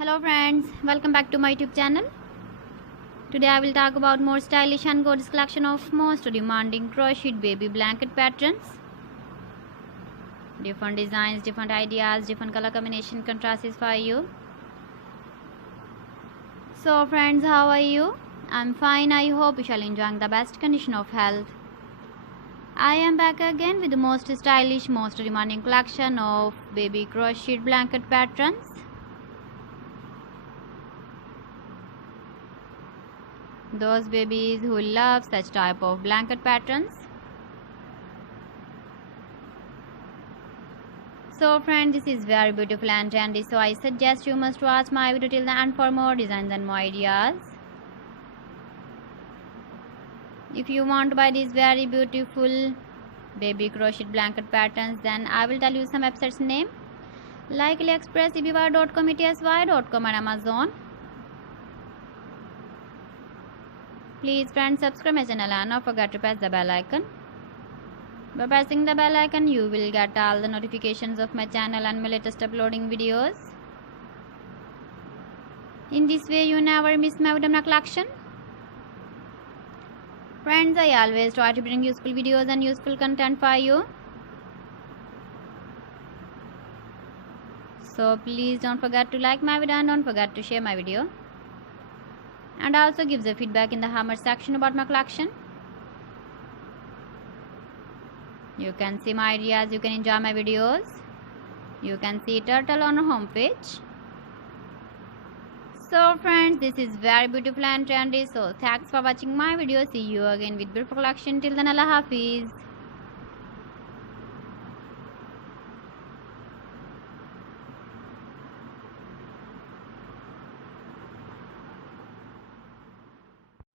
Hello friends, welcome back to my YouTube channel. Today I will talk about more stylish and gorgeous collection of most demanding crocheted baby blanket patterns. Different designs, different ideas, different color combination contrasts for you. So friends, how are you? I'm fine. I hope you shall enjoy the best condition of health. I am back again with the most stylish, most demanding collection of baby crocheted blanket patterns. Those babies who love such type of blanket patterns. So friends, this is very beautiful and trendy, so I suggest you must watch my video till the end for more designs and more ideas. If you want to buy these very beautiful baby crocheted blanket patterns, then I will tell you some websites name like AliExpress, eBay.com, ETSY.com and Amazon. Please friends, subscribe my channel and don't forget to press the bell icon. By pressing the bell icon, you will get all the notifications of my channel and my latest uploading videos. In this way, you never miss my video collection. Friends, I always try to bring useful videos and useful content for you. So please don't forget to like my video and don't forget to share my video. And also give the feedback in the comment section about my collection. You can see my ideas, you can enjoy my videos. You can see turtle on our home page. So friends, this is very beautiful and trendy. So thanks for watching my video. See you again with beautiful collection. Till then, Allah Hafiz.